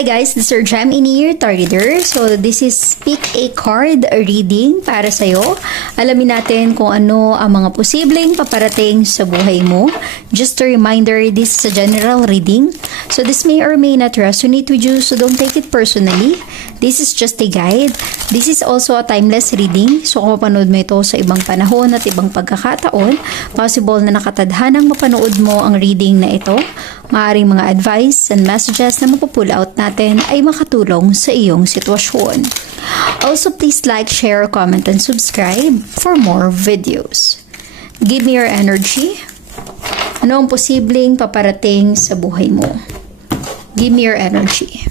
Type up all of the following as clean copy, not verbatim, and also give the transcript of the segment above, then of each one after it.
Hi guys, this is Gemini, your tarot reader. So this is pick a card reading para sa'yo. Alamin natin kung ano ang mga posibleng paparating sa buhay mo. Just a reminder, this is a general reading. So this may or may not resonate with you, so don't take it personally. This is just a guide. This is also a timeless reading. So kung mapanood mo ito sa ibang panahon at ibang pagkakataon, possible na nakatadhanang mapanood mo ang reading na ito. Maaaring mga advice and messages na mapupull out natin ay makatulong sa iyong sitwasyon. Also, please like, share, comment, and subscribe for more videos. Give me your energy. Ano ang posibleng paparating sa buhay mo? Give me your energy.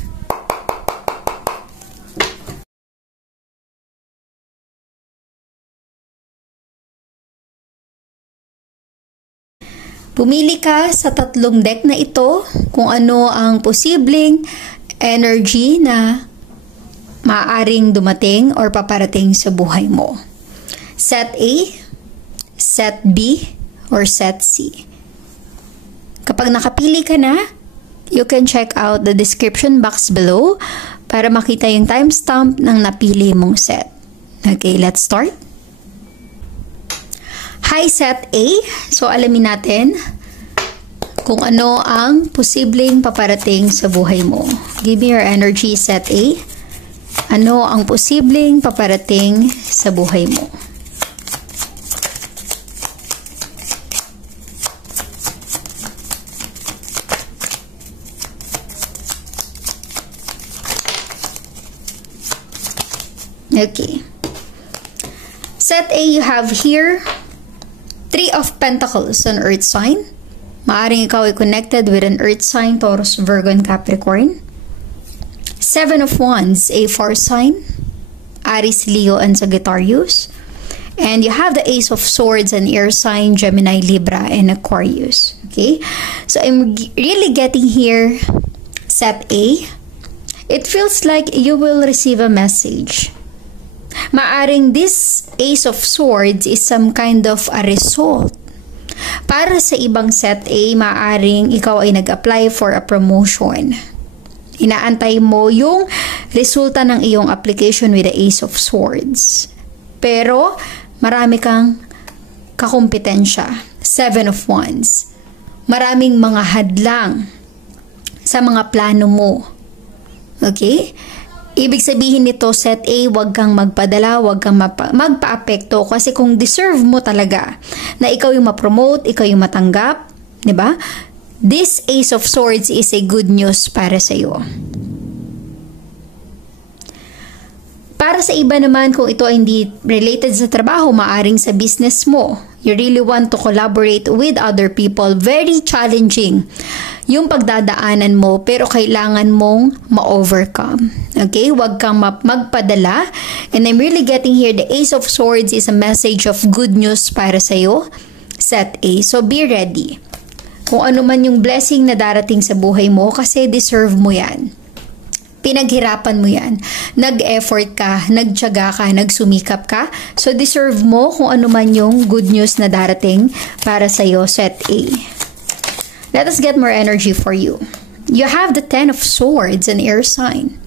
Pumili ka sa tatlong deck na ito kung ano ang posibleng energy na maaaring dumating or paparating sa buhay mo. Set A, Set B, or Set C. Kapag nakapili ka na, you can check out the description box below para makita yung timestamp ng napili mong set. Okay, let's start. Hi, Set A. So, alamin natin kung ano ang posibleng paparating sa buhay mo. Give me your energy, Set A. Ano ang posibleng paparating sa buhay mo? Okay. Set A, you have here Three of Pentacles, an Earth sign. Maaring ikaw ay connected with an Earth sign, Taurus, Virgo, and Capricorn. Seven of Wands, a fire sign, Aries, Leo, and Sagittarius. And you have the Ace of Swords, an air sign, Gemini, Libra, and Aquarius. Okay? So I'm really getting here, Set A. It feels like you will receive a message. Maaring this Ace of Swords is some kind of a result. Para sa ibang Set A, maaring ikaw ay nag-apply for a promotion. Inaantay mo yung resulta ng iyong application with the Ace of Swords. Pero, marami kang kakumpetensya. Seven of Wands. Maraming mga hadlang sa mga plano mo. Okay? Ibig sabihin nito, Set A, wag kang magpadala, wag kang magpa-apekto kasi kung deserve mo talaga na ikaw yung ma-promote, ikaw yung matanggap, di ba? This Ace of Swords is a good news para sa iyo. Para sa iba naman, kung ito ay hindi related sa trabaho, maaring sa business mo. You really want to collaborate with other people. Very challenging yung pagdadaanan mo, pero kailangan mong ma-overcome. Okay? Huwag kang magpadala. And I'm really getting here, the Ace of Swords is a message of good news para sa'yo, Set A. So be ready. Kung ano man yung blessing na darating sa buhay mo, kasi deserve mo yan. Pinaghirapan mo yan. Nag-effort ka, nagtiyaga ka, nagsumikap ka. So, deserve mo kung ano man yung good news na darating para sa'yo, Set A. Let us get more energy for you. You have the Ten of Swords, an air sign.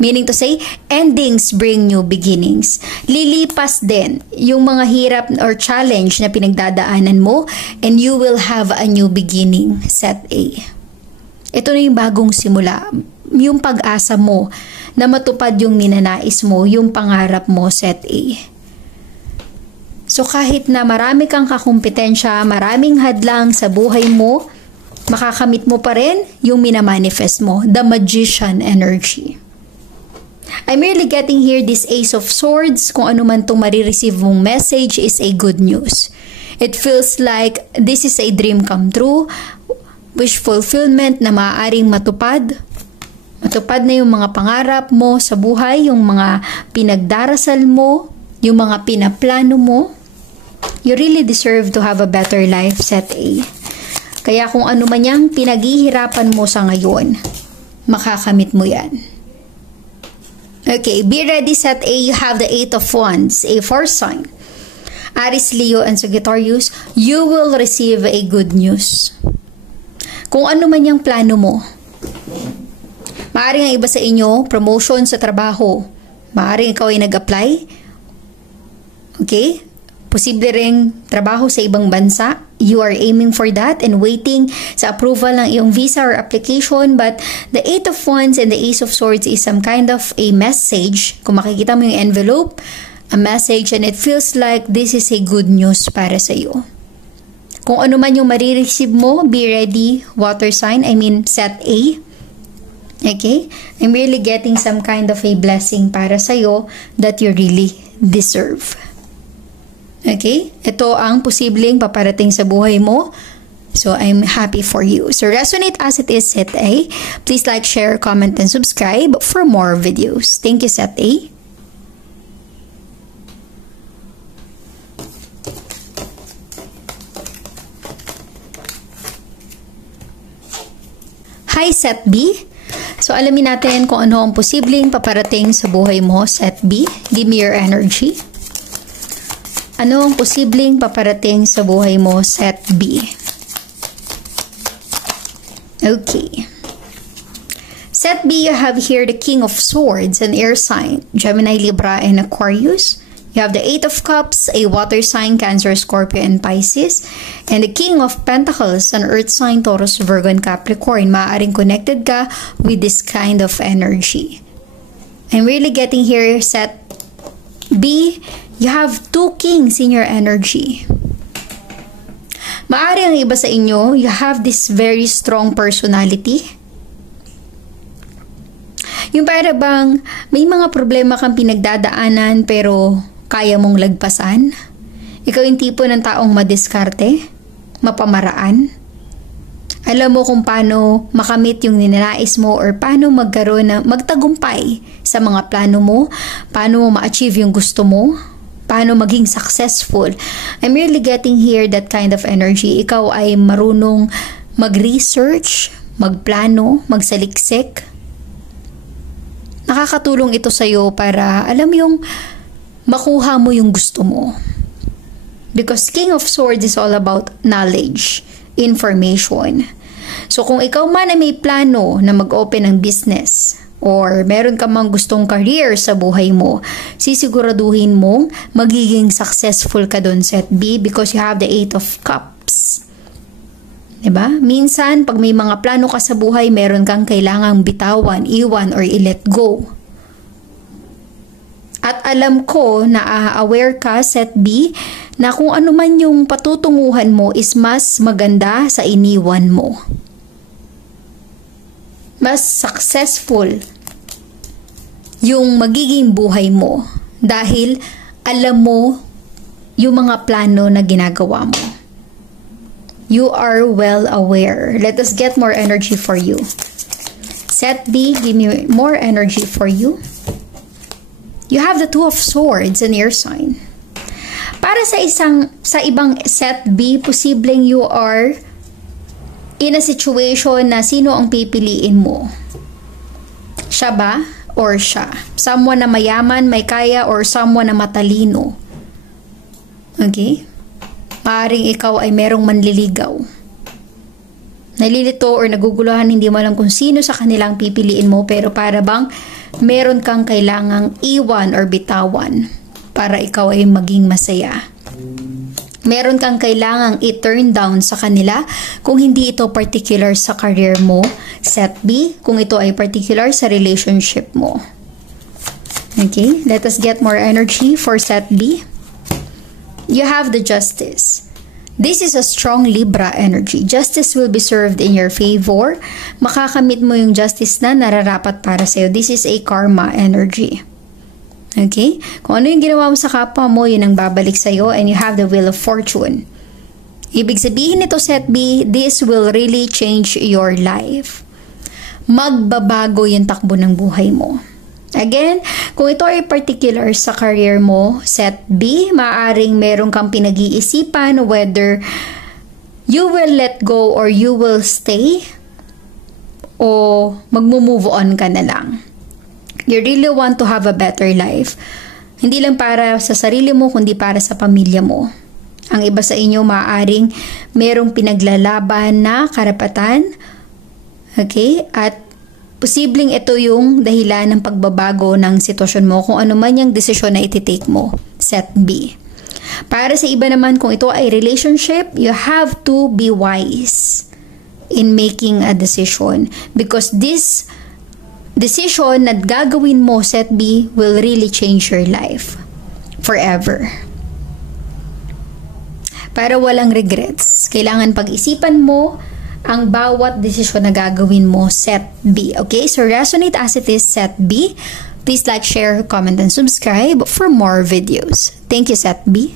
Meaning to say, endings bring new beginnings. Lilipas din yung mga hirap or challenge na pinagdadaanan mo and you will have a new beginning, Set A. Ito na yung bagong simula. Yung pag-asa mo na matupad yung ninanais mo, yung pangarap mo, Set A. So kahit na marami kang kakumpetensya, maraming hadlang sa buhay mo, makakamit mo pa rin yung minamanifest mo, the Magician energy. I'm really getting here this Ace of Swords. Kung ano man itong marireceive mong message is a good news. It feels like this is a dream come true, wish fulfillment na maaaring matupad. Matupad na yung mga pangarap mo sa buhay, yung mga pinagdarasal mo, yung mga pinaplano mo. You really deserve to have a better life, Set A. Kaya kung ano man yung pinaghihirapan mo sa ngayon, makakamit mo yan. Okay, be ready, Set A. You have the Eight of Wands, a fire sign. Aries, Leo, and Sagittarius, you will receive a good news. Kung ano man yung plano mo, Maaaring ang iba sa inyo, promotion sa trabaho. Maaaring ikaw ay nag-apply. Okay? Posible ring trabaho sa ibang bansa. You are aiming for that and waiting sa approval ng iyong visa or application. But the Eight of Wands and the Ace of Swords is some kind of a message. Kung makikita mo yung envelope, a message, and it feels like this is a good news para sa iyo. Kung ano man yung marireceive mo, be ready, water sign, set A. Okay? I'm really getting some kind of a blessing para sa iyo that you really deserve. Okay? Ito ang posibleng paparating sa buhay mo. So, I'm happy for you. So, resonate as it is, Set A. Please like, share, comment, and subscribe for more videos. Thank you, Set A. Hi, Set B. So, alamin natin kung ano ang posibleng paparating sa buhay mo, Set B. Give me your energy. Ano ang posibleng paparating sa buhay mo, Set B? Okay. Set B, you have here the King of Swords, an air sign, Gemini, Libra, and Aquarius. You have the Eight of Cups, a water sign, Cancer, Scorpio, and Pisces. And the King of Pentacles, an earth sign, Taurus, Virgo, and Capricorn. Maaaring connected ka with this kind of energy. I'm really getting here, Set B, you have two kings in your energy. Maaari ang iba sa inyo, you have this very strong personality. Yung para bang may mga problema kang pinagdadaanan pero kaya mong lagpasan. Ikaw yung tipo ng taong madiskarte, mapamaraan. Alam mo kung paano makamit yung ninanais mo or paano magtagumpay sa mga plano mo, paano mo ma-achieve yung gusto mo, paano maging successful. I'm really getting here that kind of energy. Ikaw ay marunong mag-research, magplano, magsaliksik. Nakakatulong ito sa'yo para alam yung makuha mo yung gusto mo. Because King of Swords is all about knowledge, information. So kung ikaw man ay may plano na mag-open ng business, or meron ka mang gustong career sa buhay mo, sisiguraduhin mong magiging successful ka doon, Set B, because you have the Eight of Cups. Diba? Minsan, pag may mga plano ka sa buhay, meron kang kailangang bitawan, iwan, or i-let go. At alam ko na aware ka, Set B, na kung ano man yung patutunguhan mo is mas maganda sa iniwan mo. Mas successful yung magiging buhay mo dahil alam mo yung mga plano na ginagawa mo. You are well aware. Let us get more energy for you. Set B, give me more energy for you. You have the Two of Swords in your sign. Para sa ibang Set B, posibleng you are in a situation na sino ang pipiliin mo? Siya ba or siya? Someone na mayaman, may kaya, or someone na matalino? Okay? Maaaring ikaw ay merong manliligaw. Nalilito or naguguluhan, hindi mo alam kung sino sa kanilang pipiliin mo, pero para bang meron kang kailangang iwan or bitawan para ikaw ay maging masaya. Meron kang kailangang i-turn down sa kanila kung hindi ito particular sa career mo, Set B, kung ito ay particular sa relationship mo. Okay, let us get more energy for Set B. You have the Justice. This is a strong Libra energy. Justice will be served in your favor. Makakamit mo yung justice na nararapat para sa'yo. This is a karma energy. Okay? Kung ano yung ginawa mo sa kapwa mo, yun ang babalik sa'yo, and you have the Wheel of Fortune. Ibig sabihin nito, Set B, this will really change your life. Magbabago yung takbo ng buhay mo. Again, kung ito ay particular sa career mo, Set B, maaring meron kang pinag-iisipan whether you will let go or you will stay o magmo-move on ka na lang. You really want to have a better life. Hindi lang para sa sarili mo, kundi para sa pamilya mo. Ang iba sa inyo maaaring merong pinaglalaban na karapatan. Okay? At Posibleng ito yung dahilan ng pagbabago ng sitwasyon mo kung ano man yung desisyon na ititake mo. Set B. Para sa iba naman, kung ito ay relationship, you have to be wise in making a decision. Because this decision na gagawin mo, set B, will really change your life forever. Para walang regrets, kailangan pag-isipan mo ang bawat desisyon na gagawin mo, set B. Okay? So, resonate as it is, set B. Please like, share, comment, and subscribe for more videos. Thank you, set B.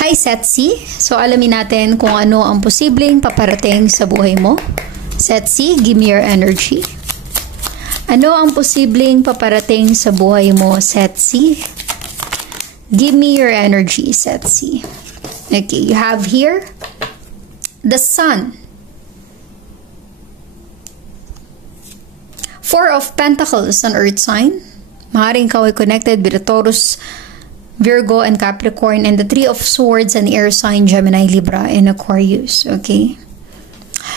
Hi, Set C. So, alamin natin kung ano ang posibleng paparating sa buhay mo. Set C, give me your energy. Ano ang posibleng paparating sa buhay mo, Set C? Give me your energy, Set C. Okay, you have here the Sun. Four of Pentacles, an Earth sign. Maaaring ikaw ay connected with the Taurus, Virgo, and Capricorn, and the Three of Swords, an air sign, Gemini, Libra, and Aquarius. Okay?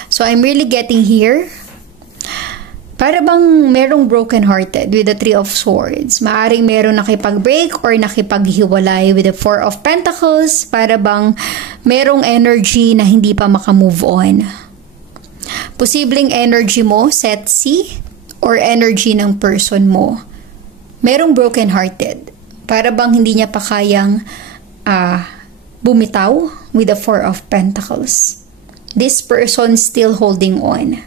So, I'm really getting here. Para bang merong broken-hearted with the Three of Swords. Maaring merong nakipag-break or nakipaghiwalay with the Four of Pentacles. Para bang merong energy na hindi pa makamove on. Posibleng energy mo, Set C, or energy ng person mo. Merong broken-hearted. Para bang hindi niya pa kayang bumitaw with the Four of Pentacles. This person still holding on.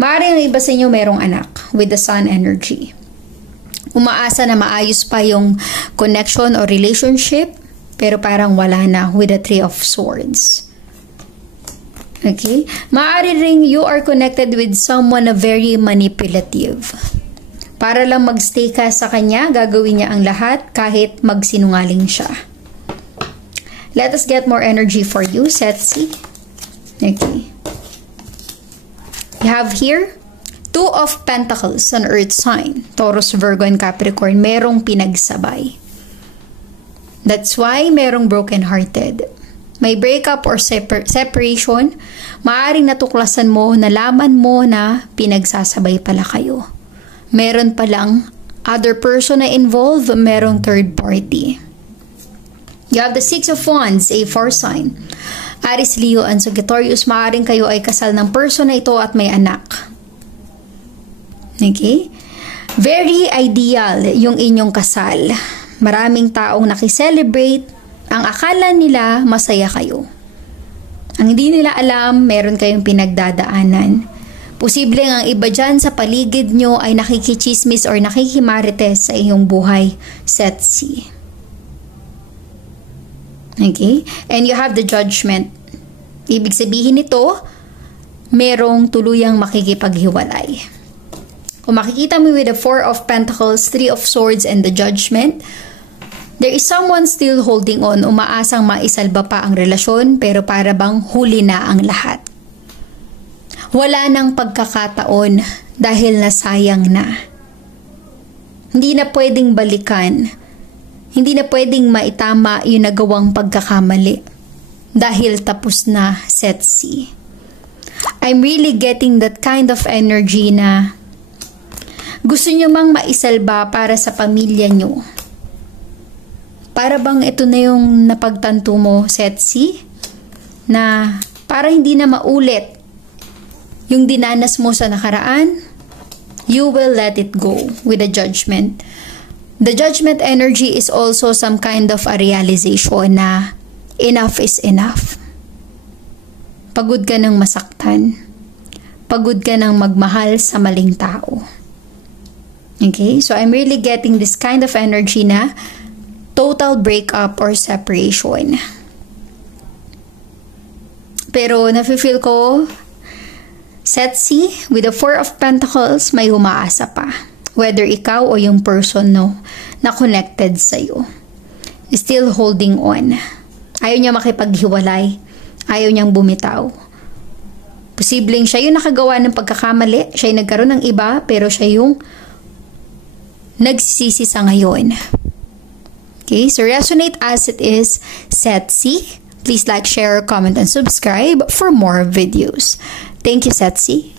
Maaaring ang iba sa inyo merong anak with the Sun energy. Umaasa na maayos pa yung connection or relationship, pero parang wala na with the Three of Swords. Okay? Maaari ring you are connected with someone na very manipulative. Para lang magstay ka sa kanya, gagawin niya ang lahat kahit magsinungaling siya. Let us get more energy for you, Set C. Okay. You have here Two of Pentacles, an Earth sign. Taurus, Virgo, and Capricorn. Merong pinagsabay. That's why merong broken-hearted. May breakup or separation. Maaring natuklasan mo, nalaman mo na pinagsasabay pala kayo. Meron palang other person na involved, merong third party. You have the Six of Wands, a fire sign. Aries, Leo, and Sagittarius, maaaring kayo ay kasal ng person na ito at may anak. Okay? Very ideal yung inyong kasal. Maraming taong nakiselebrate. Ang akala nila masaya kayo. Ang hindi nila alam, meron kayong pinagdadaanan. Posibleng ang iba dyan sa paligid nyo ay nakikichismis or nakikimarites sa iyong buhay, Set C. Okay? And you have the Judgment. Ibig sabihin nito, merong tuluyang makikipaghiwalay. Kung makikita mo with the Four of Pentacles, Three of Swords, and the Judgment, there is someone still holding on. Umaasang maisalba pa ang relasyon, pero para bang huli na ang lahat. Wala nang pagkakataon dahil nasayang na. Hindi na pwedeng balikan. Hindi na pwedeng maitama yung nagawang pagkakamali. Dahil tapos na, Set C. I'm really getting that kind of energy na gusto nyo mang maisalba para sa pamilya nyo. Para bang ito na yung napagtanto mo, Set C? Na para hindi na maulit yung dinanas mo sa nakaraan, you will let it go with the Judgment. The Judgment energy is also some kind of a realization na enough is enough. Pagod ka ng masaktan. Pagod ka ng magmahal sa maling tao. Okay? So I'm really getting this kind of energy na total breakup or separation. Pero nafe-feel ko, Set C, with the Four of Pentacles, may umaasa pa. Whether ikaw o yung person na connected sa'yo. Still holding on. Ayaw niya makipaghiwalay. Ayaw niyang bumitaw. Posibleng siya yung nakagawa ng pagkakamali. Siya yung nagkaroon ng iba, pero siya yung nagsisisi sa ngayon. Okay, so resonate as it is, Set C. Please like, share, comment, and subscribe for more videos. Thank you, Setsi.